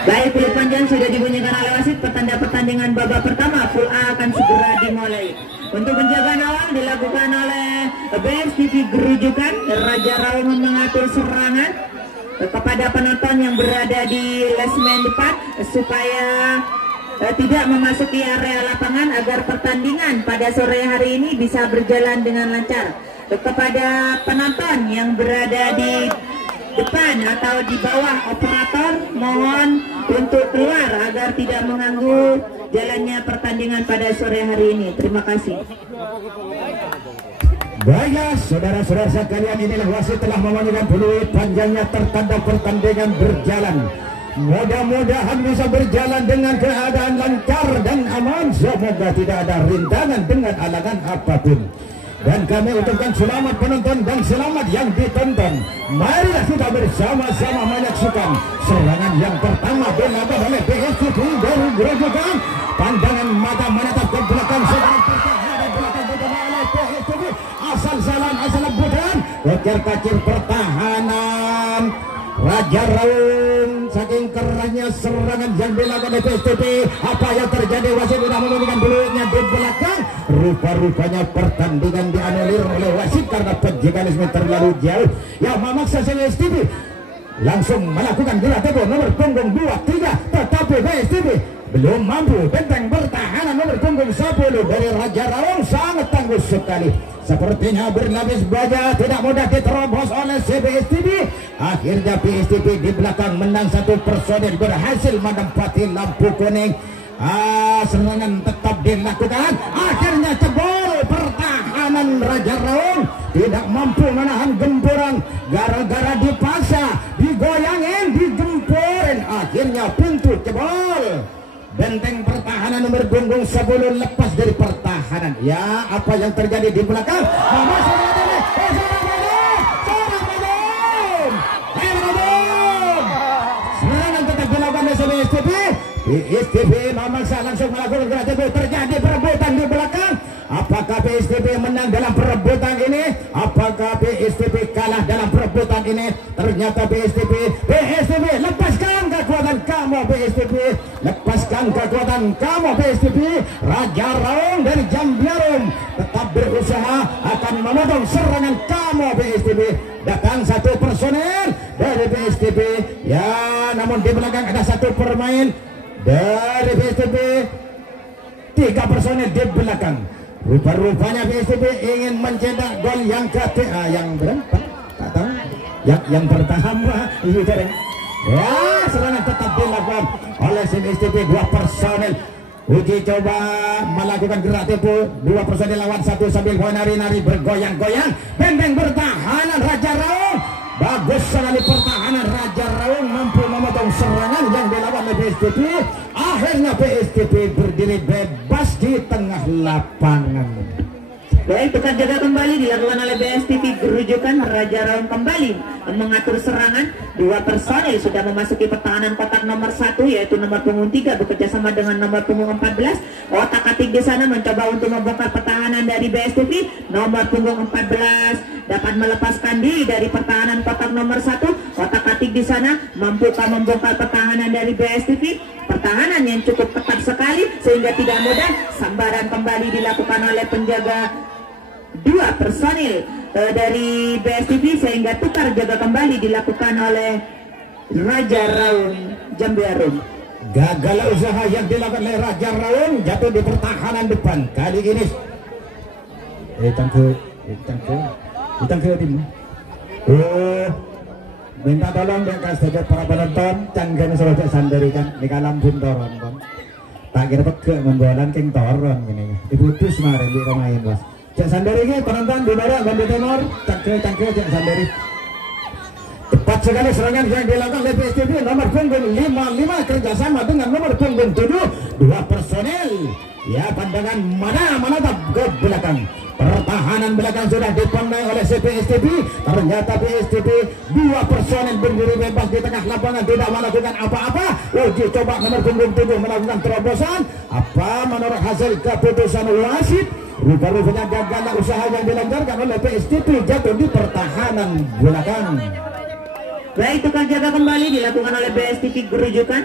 Baik, peluit panjang sudah dibunyikan oleh wasit. Pertanda pertandingan babak pertama full A akan segera dimulai. Untuk penjagaan awal dilakukan oleh BS TV Gerujukan. Raja Raung mengatur serangan kepada penonton yang berada di lesmen depan supaya tidak memasuki area lapangan agar pertandingan pada sore hari ini bisa berjalan dengan lancar. Kepada penonton yang berada di depan atau di bawah operator, mohon untuk keluar agar tidak mengganggu jalannya pertandingan pada sore hari ini. Terima kasih. Baiklah, saudara-saudara sekalian, inilah wasit telah memanggilkan peluit panjangnya, tertanda pertandingan berjalan. Mudah-mudahan bisa berjalan dengan keadaan lancar dan aman. Semoga tidak ada rintangan dengan halangan apapun. Dan kami ucapkan selamat penonton dan selamat yang ditonton. Marilah kita bersama-sama menyaksikan serangan yang pertama dilakukan oleh BSTV dari Gerujukan. Pandangan mata menatap ke belakang, serangan pertahanan belakang dilakukan oleh BSTV. Asal salam, asal lebutan, kacir-kacir pertahanan Raja Raung. Saking kerasnya serangan yang dilakukan oleh BSTV, apa yang terjadi? Wasit sudah memberikan peluitnya di belakang. Rupa-rupanya pertandingan dianulir oleh wasit karena penjaganisme terlalu jauh yang memaksa BSTV langsung melakukan gerak tempo nomor punggung 2-3, tetapi BSTV belum mampu. Benteng pertahanan nomor punggung 10 dari Raja Raung sangat tangguh sekali. Sepertinya berlapis baja, tidak mudah diterobos oleh BSTV. Akhirnya BSTV di belakang menang 1 personil, berhasil menempati lampu kuning. Serangan tetap dilakukan. Akhirnya jebol pertahanan Raja Raung, tidak mampu menahan gempuran gara-gara dipaksa, digoyangin, digempurin. Akhirnya pintu jebol. Benteng pertahanan nomor punggung 10 lepas dari pertahanan. Ya, apa yang terjadi di belakang? Serangan tetap dilakukan oleh BSTV. BSTV memaksa langsung melakukan gerak tempo. Terjadi perebutan di belakang. Apakah BSTV menang dalam perebutan ini? Apakah BSTV kalah dalam perebutan ini? Ternyata BSTV lepaskan kekuatan kamu BSTV, lepaskan kekuatan kamu BSTV. Raja Raung dari Jambiarum tetap berusaha akan memotong serangan kamu BSTV. Datang 1 personel dari BSTV. Ya, namun di belakang ada 1 pemain dari BSTV. 3 personel di belakang. Rupa-rupanya BSTV ingin mencetak gol yang ketiga, yang berapa? Tak tahu. Yang pertama itu cara. Ya, serangan tetap dilakukan oleh BSTV. 2 personel uji coba melakukan gerak tempo. 2 personel lawan 1 sambil menari-nari bergoyang-goyang. Benteng pertahanan Raja Raung. Bagus sekali pertahanan Raja Raung, mampu memotong serangan yang dilakukan oleh BSTV. Akhirnya BSTV berdiri bebas di tengah lapangan. Baik, tukar jaga kembali dilakukan oleh BSTV Gerujukan. Raja Raung kembali mengatur serangan. 2 personil sudah memasuki pertahanan kotak nomor 1, yaitu nomor punggung 3 bekerja sama dengan nomor punggung 14. Otak-atik di sana mencoba untuk membongkar pertahanan dari BSTV. Nomor punggung 14 dapat melepaskan diri dari pertahanan kotak nomor 1. Otak-atik di sana mampukah membongkar pertahanan dari BSTV? Pertahanan yang cukup ketat sekali sehingga tidak mudah. Sambaran kembali dilakukan oleh penjaga 2 personil dari BSTV sehingga tukar jaga kembali dilakukan oleh Raja Raung Jambiarum. Gagal usaha yang dilakukan oleh Raja Raung, jatuh di pertahanan depan. Kali ini minta tolong dia kasih para penonton canggih serojak sanderikan di kalam buntoron kan. Tak kira peke membawakan king toron gini. Diputus kemarin di pemain bos. Cak sanderi ini penonton di barat Bambi Timur, cangkir cak sanderi. Tepat sekali serangan yang dilakukan oleh BSTV. Nomor punggung 55 kerjasama dengan nomor punggung 7. 2 personel. Ya, pandangan mana ke belakang. Pertahanan belakang sudah dipandang oleh BSTV. Ternyata BSTV 2 personel berdiri bebas di tengah lapangan, tidak melakukan apa-apa. Uji coba nomor punggung 7 melakukan terobosan. Apa menurut hasil keputusan wasit? Rupa-rupanya gagallah usaha yang dilancarkan oleh PSTP, jatuh di pertahanan belakang. Baik, tukar jaga kembali dilakukan oleh PSTP Gerujukan.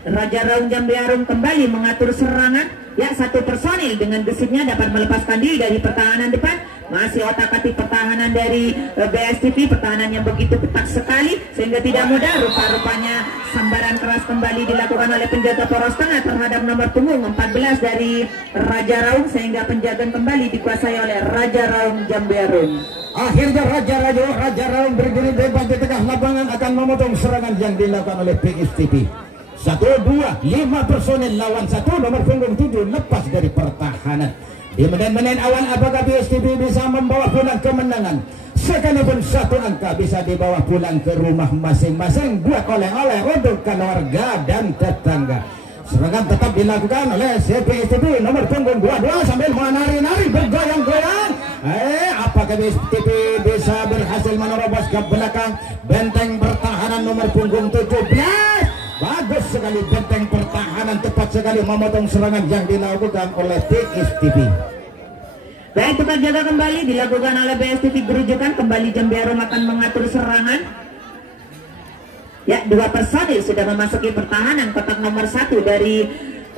Raja Raung Jambe Arum kembali mengatur serangan. Ya, satu personil dengan gesitnya dapat melepaskan diri dari pertahanan depan. Masih otak-atik pertahanan dari BSTP, pertahanan yang begitu ketat sekali sehingga tidak mudah. Rupa-rupanya sambaran keras kembali dilakukan oleh penjaga poros tengah terhadap nomor punggung 14 dari Raja Raung, sehingga penjagaan kembali dikuasai oleh Raja Raung Jambe Arum. Akhirnya Raja Raung berdiri bebas di tengah lapangan akan memotong serangan yang dilakukan oleh PSTP. 1, 2, 5 personel lawan 1, nomor punggung 7 lepas dari pertahanan. Di menit-menit awal apakah PSTP bisa membawa pulang kemenangan? Sekalipun 1 angka bisa dibawa pulang ke rumah masing-masing buat oleh-oleh untuk keluarga dan tetangga. Serangan tetap dilakukan oleh PSTP nomor punggung 22 sambil menari-nari bergoyang-goyang. Apakah PSTP bisa berhasil menerobos ke belakang benteng pertahanan nomor punggung 17? Bagus sekali benteng pertahanan, tepat sekali memotong serangan yang dilakukan oleh PSTP. Baik, tukar jaga kembali dilakukan oleh PSTP Gerujukan. Kembali Jambe Arum akan mengatur serangan. Ya, 2 personil sudah memasuki pertahanan kotak nomor 1 dari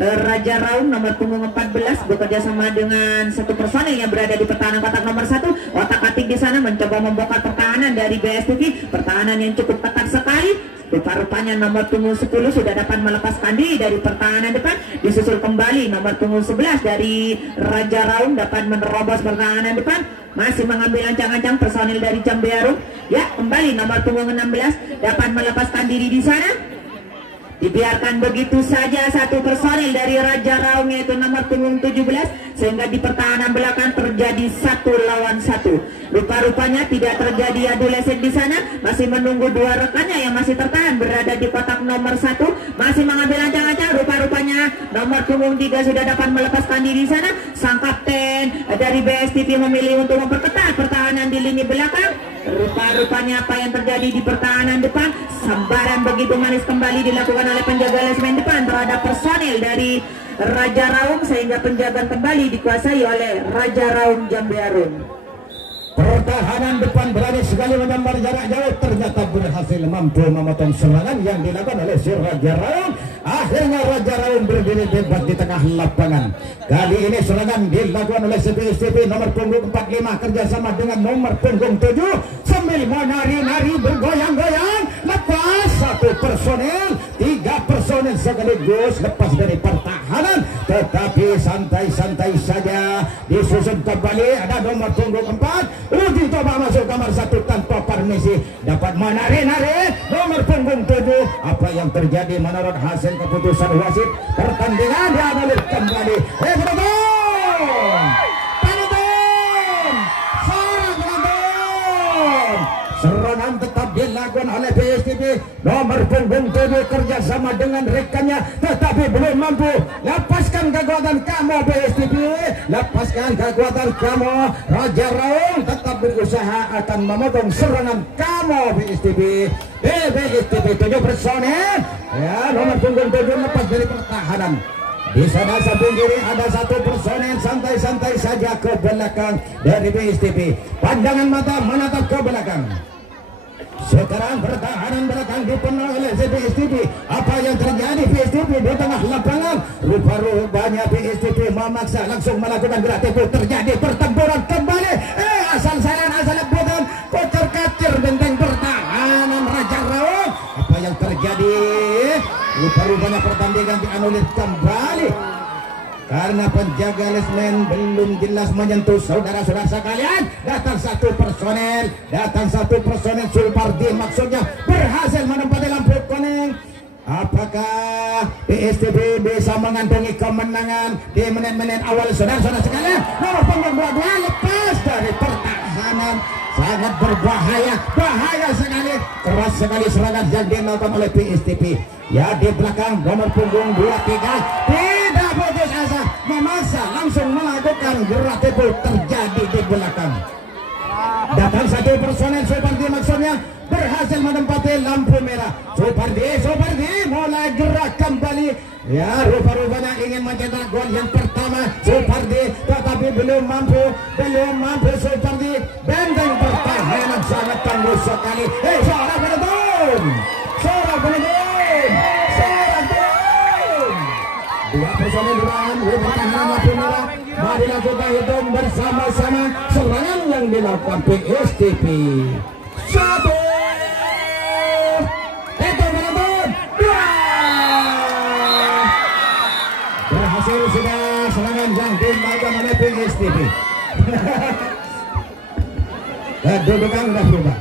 Raja Raung nomor punggung 14 bekerja sama dengan 1 personil yang berada di pertahanan kotak nomor 1. Otak-atik di sana mencoba membongkar pertahanan dari BSTP, pertahanan yang cukup ketat sekali. Rupa-rupanya nomor punggung 10 sudah dapat melepaskan diri dari pertahanan depan. Disusul kembali nomor punggung 11 dari Raja Raung dapat menerobos pertahanan depan. Masih mengambil ancang-ancang personil dari Jambe Arum. Ya, kembali nomor punggung 16 dapat melepaskan diri di sana. Dibiarkan begitu saja 1 personil dari Raja Raung yaitu nomor punggung 17, sehingga di pertahanan belakang terjadi 1 lawan 1. Rupa-rupanya tidak terjadi adu lesek di sana. Masih menunggu 2 rekannya yang masih tertahan berada di kotak nomor 1, masih mengambil ancang-ancang. Rupa-rupanya nomor punggung 3 sudah dapat melepaskan diri di sana. Sang kapten dari BSTP memilih untuk memperketat pertahanan di lini belakang. Rupa-rupanya apa yang terjadi di pertahanan depan, sambaran begitu manis kembali dilakukan oleh penjaga lesmen depan terhadap personil dari Raja Raung, sehingga penjagaan kembali dikuasai oleh Raja Raung Jambe Arum. Pertahanan depan berani sekali menyambar jarak jauh, ternyata berhasil mampu memotong serangan yang dilakukan oleh si Raja Raung. Akhirnya Raja Raung berdiri bebas di tengah lapangan. Kali ini serangan dilakukan oleh PSTP nomor punggung 45 kerjasama dengan nomor punggung 7 sambil menari-nari bergoyang-goyang. Lepas 1 personel, 3 personel sekaligus lepas dari pertahanan, tetapi santai-santai saja. Disusun kembali ada nomor punggung 4 uji coba masuk kamar 1 tanpa permisi, dapat menari-nari nomor punggung 7. Apa yang terjadi menurut hasil keputusan wasit? Pertandingan dianulir kembali. Serangan tetap dilakukan oleh PSTP nomor punggung 7 kerjasama dengan rekannya, tetapi belum mampu. Lepaskan kekuatan kamu PSTP, lepaskan kekuatan kamu. Raja Raung tetap berusaha akan memotong serangan kamu PSTP. PSTP 7 personel, ya, nomor punggung 7 lepas dari pertahanan. Di sana samping kiri ada 1 personel santai-santai saja ke belakang dari PSTP. Pandangan mata menatap ke belakang. Sekarang pertahanan belakang dipenuhi oleh PSTP. Apa yang terjadi PSTP di tengah lapangan? Rupa-rupanya PSTP memaksa langsung melakukan gerak tempo. Terjadi pertempuran kembali. Asal salah, asal lebutan, kocar-kacir benteng pertahanan Raja Raung. Apa yang terjadi? Rupa-rupanya pertandingan dianulir kembali karena penjaga lesmen belum jelas menyentuh. Saudara-saudara sekalian, datang 1 personel Sulpardi, maksudnya berhasil menempati lampu kuning. Apakah PSTP bisa mengantongi kemenangan di menit-menit awal? Saudara-saudara sekalian, nomor punggung 22 lepas dari pertahanan. Sangat berbahaya, bahaya sekali, keras sekali serangan yang dilakukan oleh PSTP. Ya, di belakang nomor punggung 23 tidak putus asa, memaksa langsung melakukan gerak tempo terjadi di belakang. Datang satu personel Supardi, maksudnya berhasil menempati lampu merah. Supardi mulai gerak kembali. Ya, rupa-rupanya ingin mencetak gol yang pertama Supardi, tetapi belum mampu Supardi. Benteng pertahanan sangat tangguh sekali. Seorang penonton. Dua personel bertahan pertahanan lampu merah. Mari kita hitung bersama-sama serangan yang dilakukan PSTP. Satu. Itu penonton. Dua. Berhasil sudah serangan yang dilakukan oleh PSTP. Kedudukan sudah berubah.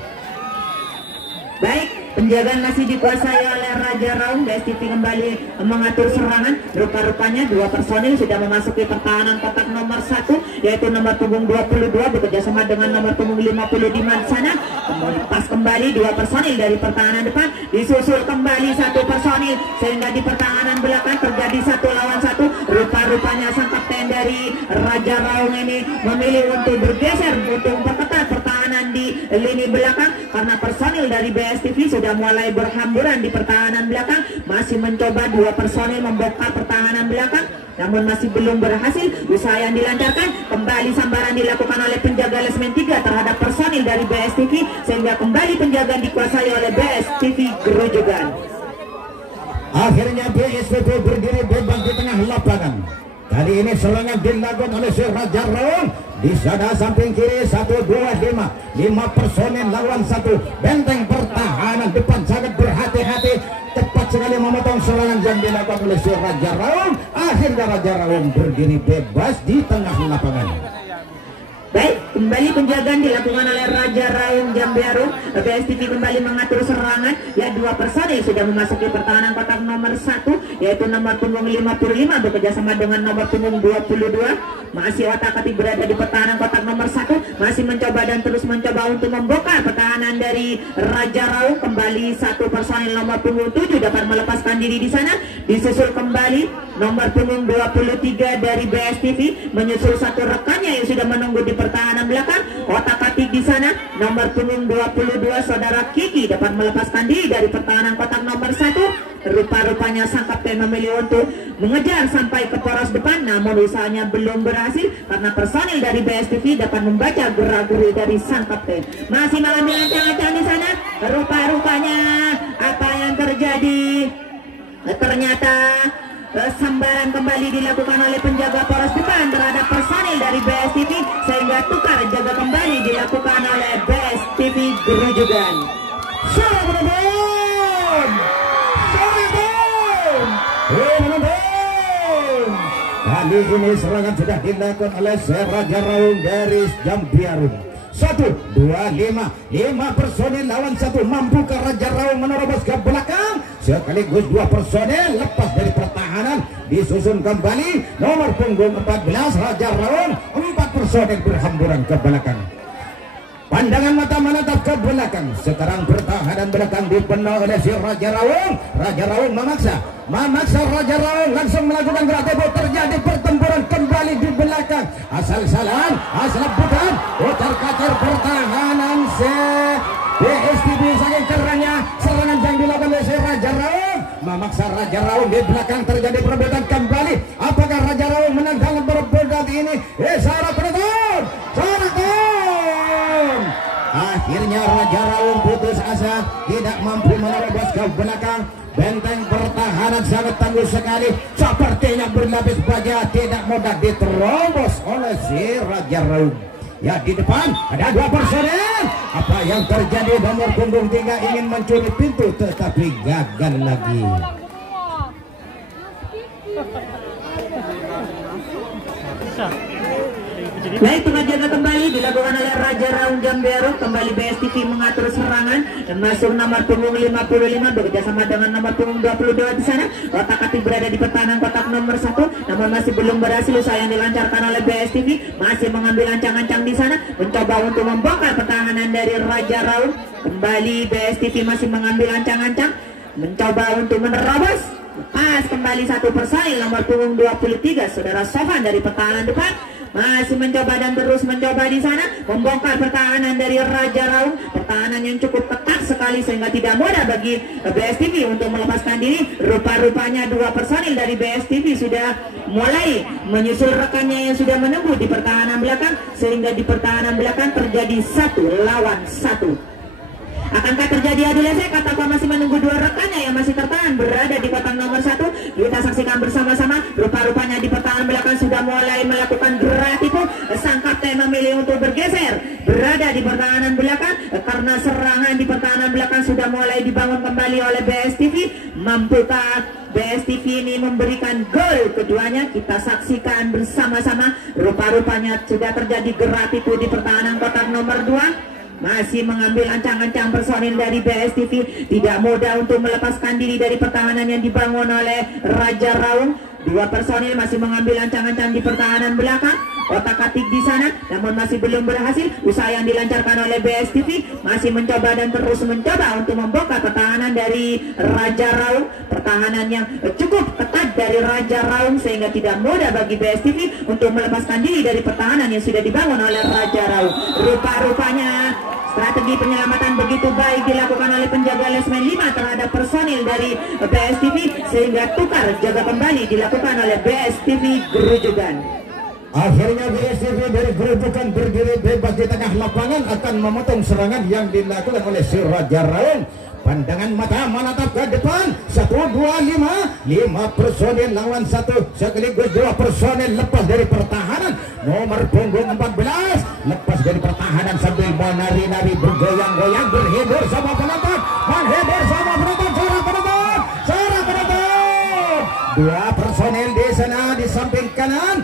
Baik, penjagaan masih dikuasai oleh Raja Raung. BSTP kembali mengatur serangan. Rupa-rupanya dua personil sudah memasuki pertahanan kotak nomor 1, yaitu nomor punggung 22 bekerjasama dengan nomor punggung 50 di sana. Pas kembali dua personil dari pertahanan depan, disusul kembali satu personil sehingga di pertahanan belakang terjadi 1 lawan 1. Rupa-rupanya sang kapten dari Raja Raung ini memilih untuk bergeser untuk memperketat pertahanan di lini belakang karena personil dari BSTP sudah mulai berhamburan di pertahanan belakang. Masih mencoba dua personil membongkar pertahanan belakang, namun masih belum berhasil. Usaha yang dilancarkan, kembali sambaran dilakukan oleh penjaga lesmen 3 terhadap personil dari BSTP sehingga kembali penjagaan dikuasai oleh BSTP Gerujugan. Akhirnya BSTP berdiri bebas di tengah lapangan. Kali ini serangan dilakukan oleh Raja Raung. Di sana samping kiri 1, 2, 5 personel lawan 1. Benteng pertahanan depan sangat berhati-hati, tepat sekali memotong serangan yang dilakukan oleh Raja Raung. Akhirnya Raja Raung berdiri bebas di tengah lapangan. Baik, kembali penjagaan dilakukan oleh Raja Raung Jambiaru. BSTP kembali mengatur serangan. Ya, dua personil sudah memasuki pertahanan kotak nomor 1, yaitu nomor punggung 55 bekerjasama dengan nomor punggung 22. Masih otak-atik berada di pertahanan kotak nomor 1, masih mencoba dan terus mencoba untuk membongkar pertahanan dari Raja Raung. Kembali satu personil nomor punggung 7 dapat melepaskan diri di sana. Disusul kembali nomor punggung 23 dari BSTP, menyusul satu rekannya yang sudah menunggu di pertahanan belakang. Otak-atik di sana nomor punggung 22 saudara Kiki dapat melepaskan diri dari pertahanan kotak nomor 1. Rupa-rupanya sang kapten memilih untuk mengejar sampai ke poros depan, namun usahanya belum berhasil karena personil dari BSTP dapat membaca gerak-gerik dari sang kapten. Masih mengambil ancang-ancang di sana. Rupa-rupanya apa yang terjadi? Ternyata sambaran kembali dilakukan oleh penjaga poros depan terhadap personil dari BSTP sehingga tukar jaga kembali dilakukan oleh BSTP Gerujugan. Kali ini serangan sudah dilakukan oleh Raja Raung dari Jambiaru. 1, 2, 5 personil lawan 1. Mampukah Raja Raung menerobos ke belakang? Sekaligus dua personil lepas dari pertahanan. Disusun kembali nomor punggung 14 Raja Raung. 4 personil berhamburan ke belakang. Pandangan mata menatap ke belakang. Sekarang pertahanan belakang dipenuhi oleh Raja Raung. Raja Raung memaksa Raja Raung langsung melakukan gerak tempo. Terjadi pertempuran kembali di belakang. Asal-salan, asal-bukan, otar-katir pertahanan BSTP. Saking kerangnya serangan yang dilakukan oleh Raja Raung. Memaksa Raja Raung di belakang, terjadi perebutan kembali. Apakah Raja Raung menang dalam perebutan ini? Saudara penonton, akhirnya Raja Raung putus asa, tidak mampu menerobos ke belakang. Benteng pertahanan sangat tangguh sekali, sepertinya berlapis baja, tidak mudah diterobos oleh Raja Raung. Ya, di depan ada dua personel. Apa yang terjadi? Nomor punggung 3 ingin mencuri pintu tetapi gagal lagi. Baik, tukar jaga kembali dilakukan oleh Raja Raung Jambiaru. Kembali BSTP mengatur serangan dan masuk nomor punggung 55 bekerjasama dengan nomor punggung 22 di sana. Otak-atik berada di pertahanan kotak nomor 1, namun masih belum berhasil. Usaha yang dilancarkan oleh BSTP masih mengambil ancang-ancang di sana, mencoba untuk membongkar pertahanan dari Raja Raung. Kembali BSTP masih mengambil ancang-ancang, mencoba untuk menerobos. Pas kembali satu personil nomor punggung 23 saudara Sofan dari pertahanan depan. masih mencoba dan terus mencoba di sana membongkar pertahanan dari Raja Raung. Pertahanan yang cukup ketat sekali sehingga tidak mudah bagi BSTV untuk melepaskan diri. Rupa-rupanya dua personil dari BSTV sudah mulai menyusul rekannya yang sudah menunggu di pertahanan belakang, sehingga di pertahanan belakang terjadi 1 lawan 1. Akankah terjadi adu lesek atau masih menunggu dua rekannya yang masih tertahan berada di kotak nomor 1? Kita saksikan bersama-sama. Rupa-rupanya di pertahanan belakang sudah mulai melakukan gerak tipu. Sang kapten memilih untuk bergeser berada di pertahanan belakang karena serangan di pertahanan belakang sudah mulai dibangun kembali oleh BSTV. Mampukah BSTV ini memberikan gol keduanya? Kita saksikan bersama-sama. Rupa-rupanya sudah terjadi gerak tipu di pertahanan kotak nomor 2. Masih mengambil ancang-ancang personil dari BSTV. Tidak mudah untuk melepaskan diri dari pertahanan yang dibangun oleh Raja Raung. Dua personil masih mengambil ancang-ancang di pertahanan belakang. Otak-atik di sana, namun masih belum berhasil. Usaha yang dilancarkan oleh BSTV masih mencoba dan terus mencoba untuk membongkar pertahanan dari Raja Raung. Pertahanan yang cukup ketat dari Raja Raung sehingga tidak mudah bagi BSTV untuk melepaskan diri dari pertahanan yang sudah dibangun oleh Raja Raung. Rupa-rupanya strategi penyelamatan begitu baik dilakukan oleh penjaga lesmen 5 terhadap personil dari BSTV sehingga tukar jaga kembali dilakukan oleh BSTV Gerujukan. Akhirnya BSTV dari Gerujukan berdiri bebas di tengah lapangan akan memotong serangan yang dilakukan oleh si Raja Raung. Pandangan mata menatap ke depan. 1, 2, 5 personil lawan 1 sekaligus 2 personil lepas dari pertahanan. Nomor punggung 14 lepas dari pertahanan sambil menari-nari bergoyang-goyang berhibur sama penonton. Menghibur sama penonton. Seorang penonton. 2 personil di sana di samping kanan.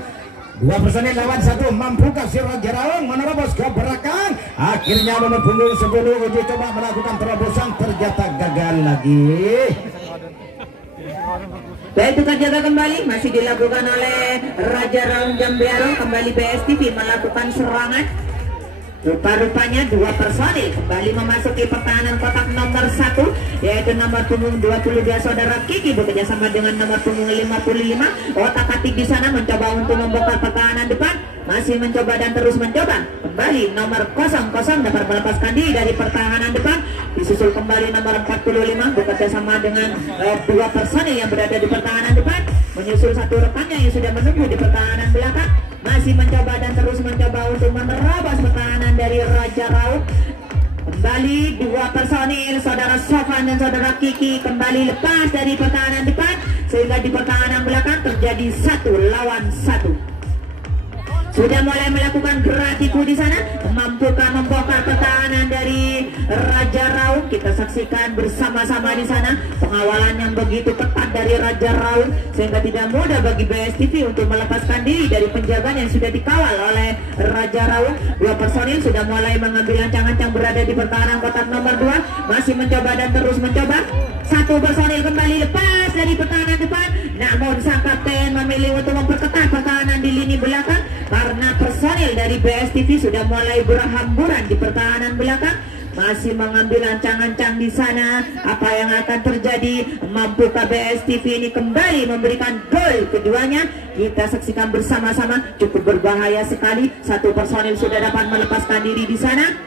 2 personil lawan 1. Mampukah si Raja Raung menerobos ke belakang? Akhirnya nomor punggung 10 uji coba melakukan terobosan, ternyata gagal lagi. Baik, tukar jaga kembali masih dilakukan oleh Raja Raung Jambiaro. Kembali BSTV melakukan serangan. Rupa-rupanya 2 personil kembali memasuki pertahanan kotak nomor 1, yaitu nomor punggung 22 saudara Kiki bekerjasama dengan nomor punggung 55. Otak-atik di sana mencoba untuk membongkar pertahanan depan, masih mencoba dan terus mencoba. Kembali nomor 00 dapat melepaskan diri dari pertahanan depan, disusul kembali nomor 45 bekerjasama dengan 2 personil yang berada di pertahanan depan, menyusul 1 rekannya yang sudah menunggu di pertahanan belakang. Masih mencoba dan terus mencoba untuk menerobos pertahanan dari Raja Raung. Kembali 2 personil saudara Sofan dan saudara Kiki kembali lepas dari pertahanan depan sehingga di pertahanan belakang terjadi 1 lawan 1. Sudah mulai melakukan gerak tipu di sana. Mampukah membongkar pertahanan dari Raja Raung? Kita saksikan bersama-sama di sana pengawalan yang begitu ketat dari Raja Raung sehingga tidak mudah bagi BSTV untuk melepaskan diri dari penjagaan yang sudah dikawal oleh Raja Raung. 2 personil sudah mulai mengambil ancang-ancang berada di pertahanan kotak nomor 2, masih mencoba dan terus mencoba. 1 personil kembali lepas dari pertahanan depan, namun sang kapten memilih untuk memperketat pertahanan di lini belakang karena personil dari BSTV sudah mulai berhamburan di pertahanan belakang. Masih mengambil ancang-ancang di sana. Apa yang akan terjadi? Mampukah BSTV ini kembali memberikan gol keduanya? Kita saksikan bersama-sama. Cukup berbahaya sekali. 1 personil sudah dapat melepaskan diri di sana.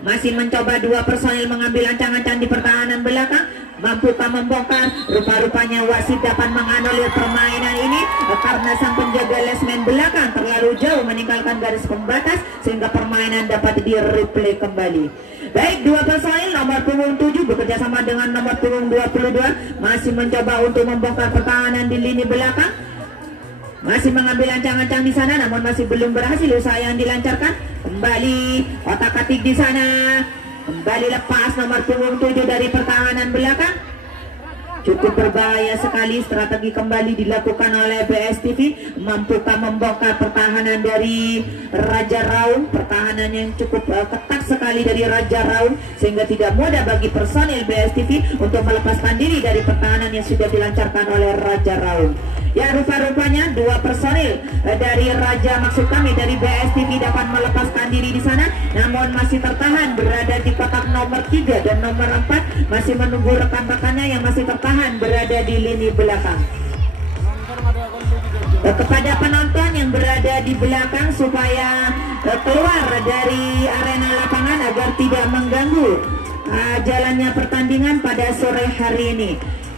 Masih mencoba 2 personil mengambil ancang-ancang di pertahanan belakang. Mampukah membongkar? Rupa-rupanya wasit dapat menganulir permainan ini karena sang penjaga lesmen belakang terlalu jauh meninggalkan garis pembatas sehingga permainan dapat di-replay kembali. Baik, 2 personil nomor punggung 7 bekerjasama dengan nomor punggung 22 masih mencoba untuk membongkar pertahanan di lini belakang. Masih mengambil ancang-ancang di sana namun masih belum berhasil usaha yang dilancarkan. Kembali otak-atik di sana. Kembali lepas nomor punggung 7 dari pertahanan belakang. Cukup berbahaya sekali strategi kembali dilakukan oleh BSTV. Mampukah membongkar pertahanan dari Raja Raung? Pertahanan yang cukup ketat sekali dari Raja Raung sehingga tidak mudah bagi personil BSTV untuk melepaskan diri dari pertahanan yang sudah dilancarkan oleh Raja Raung. Ya, rupa-rupanya 2 personil dari Raja, maksud kami dari BSTV dapat melepaskan diri di sana, namun masih tertahan berada di kotak nomor 3 dan nomor 4 masih menunggu rekan-rekannya yang masih tertahan berada di lini belakang. kepada penonton yang berada di belakang supaya keluar dari arena lapangan agar tidak mengganggu jalannya pertandingan pada sore hari ini.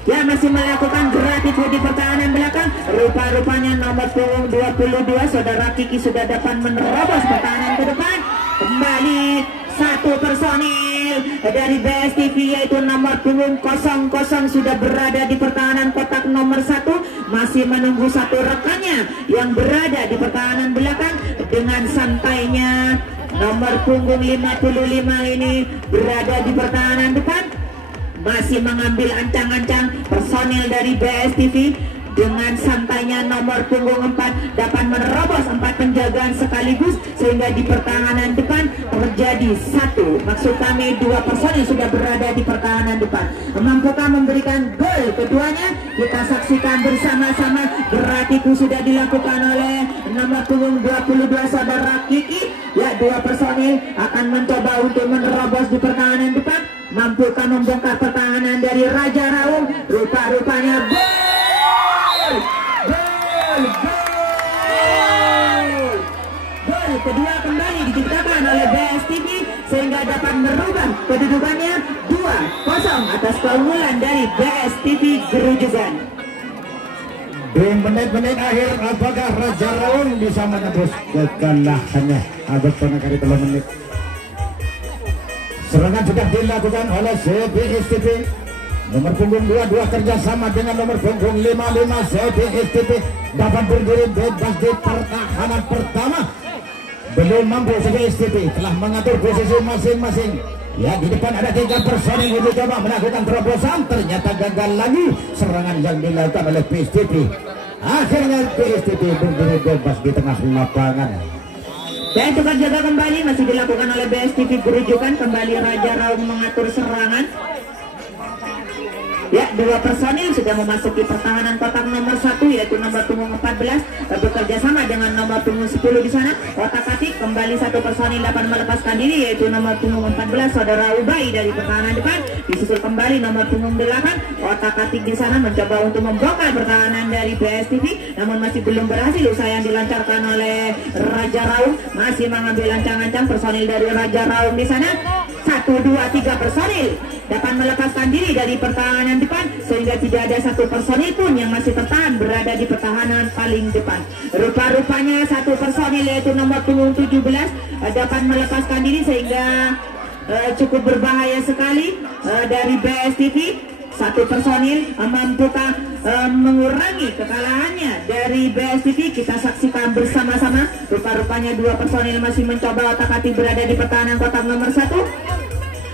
Ya, masih melakukan gerak di pertahanan belakang. Rupa-rupanya nomor punggung 22 saudara Kiki sudah dapat menerobos pertahanan ke depan. Kembali satu personil dari BSTV yaitu nomor punggung 00 sudah berada di pertahanan kotak nomor 1, masih menunggu satu rekannya yang berada di pertahanan belakang. Dengan santainya nomor punggung 55 ini berada di pertahanan depan, masih mengambil ancang-ancang personil dari BSTV. Dengan santainya nomor punggung 4 dapat menerobos 4 penjagaan sekaligus sehingga di pertahanan depan terjadi satu, maksud kami 2 personil sudah berada di pertahanan depan. Mampukah memberikan gol keduanya? Kita saksikan bersama-sama. Gerak itu sudah dilakukan oleh nomor punggung 22 saudara Kiki. Ya, 2 personil akan mencoba untuk menerobos di pertahanan depan. Mampukah membongkar pertahanan dari Raja Raung? Rupa-rupanya gol! Gol kedua kembali diciptakan oleh BSTV sehingga dapat merubah kedudukannya 2-0 atas keunggulan dari BSTV Gerujukan. Di menit-menit akhir, apakah Raja Raung bisa menembus kekalahannya? Abad penakari 3 menit. Serangan sudah dilakukan oleh BSTV. Nomor punggung 22 kerjasama dengan nomor punggung 55 BSTV dapat berdiri bebas di pertahanan pertama. Belum mampu BSTV telah mengatur posisi masing-masing. Ya, di depan ada 3 personil yang mencoba melakukan terobosan, ternyata gagal lagi serangan yang dilakukan oleh BSTV. Akhirnya BSTV berdiri bebas di tengah lapangan. Dan tukar jaga kembali masih dilakukan oleh BSTV Gerujukan. Kembali Raja Raung mengatur serangan. Ya, 2 personil sudah memasuki pertahanan kotak nomor 1 yaitu nomor punggung 14 bekerja sama dengan nomor punggung 10 di sana. Kotak-atik kembali 1 personil dapat melepaskan diri yaitu nomor punggung 14 saudara Ubay dari pertahanan depan. Disusul kembali nomor punggung 8. Kotak-atik di sana mencoba untuk membongkar pertahanan dari BSTV namun masih belum berhasil. Usaha yang dilancarkan oleh Raja Raung masih mengambil ancang-ancang personil dari Raja Raung di sana. 1, 2, 3 personil dapat melepaskan diri dari pertahanan depan sehingga tidak ada 1 personil pun yang masih tertahan berada di pertahanan paling depan. Rupa-rupanya 1 personil yaitu nomor punggung 17 dapat melepaskan diri sehingga cukup berbahaya sekali dari BSTV. 1 personil mampukah mengurangi kekalahannya dari BSTV? Kita saksikan bersama-sama. Rupa-rupanya 2 personil masih mencoba otak-atik berada di pertahanan kotak nomor 1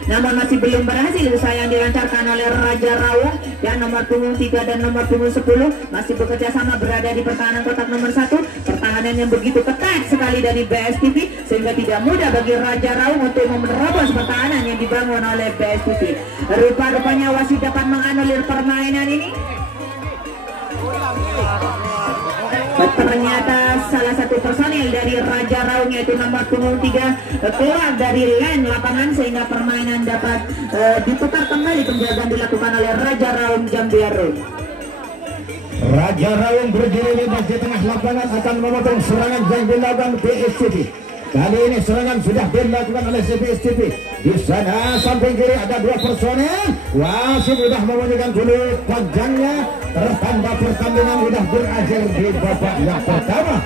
namun masih belum berhasil. Usaha yang dilancarkan oleh Raja Raung dan nomor punggung 3 dan nomor punggung 10 masih bekerja sama berada di pertahanan kotak nomor 1. Pertahanan yang begitu ketat sekali dari BSTV sehingga tidak mudah bagi Raja Raung untuk menerobos pertahanan yang dibangun oleh BSTV. Rupa-rupanya wasit dapat menganulir permainan ini. Ternyata salah 1 personil dari Raja Raung yaitu nomor punggung 3 keluar dari line lapangan sehingga permainan dapat diputar kembali. Penjagaan dilakukan oleh Raja Raung Jambiaro. Raja Raung berdiri di tengah lapangan akan memotong serangan yang dilakukan BSTV. Kali ini serangan sudah dilakukan oleh BSTV. Di sana samping kiri ada 2 personil. Wasit sudah membunyikan dulu panjangnya. Tertanda pertandingan sudah berakhir di babak yang pertama.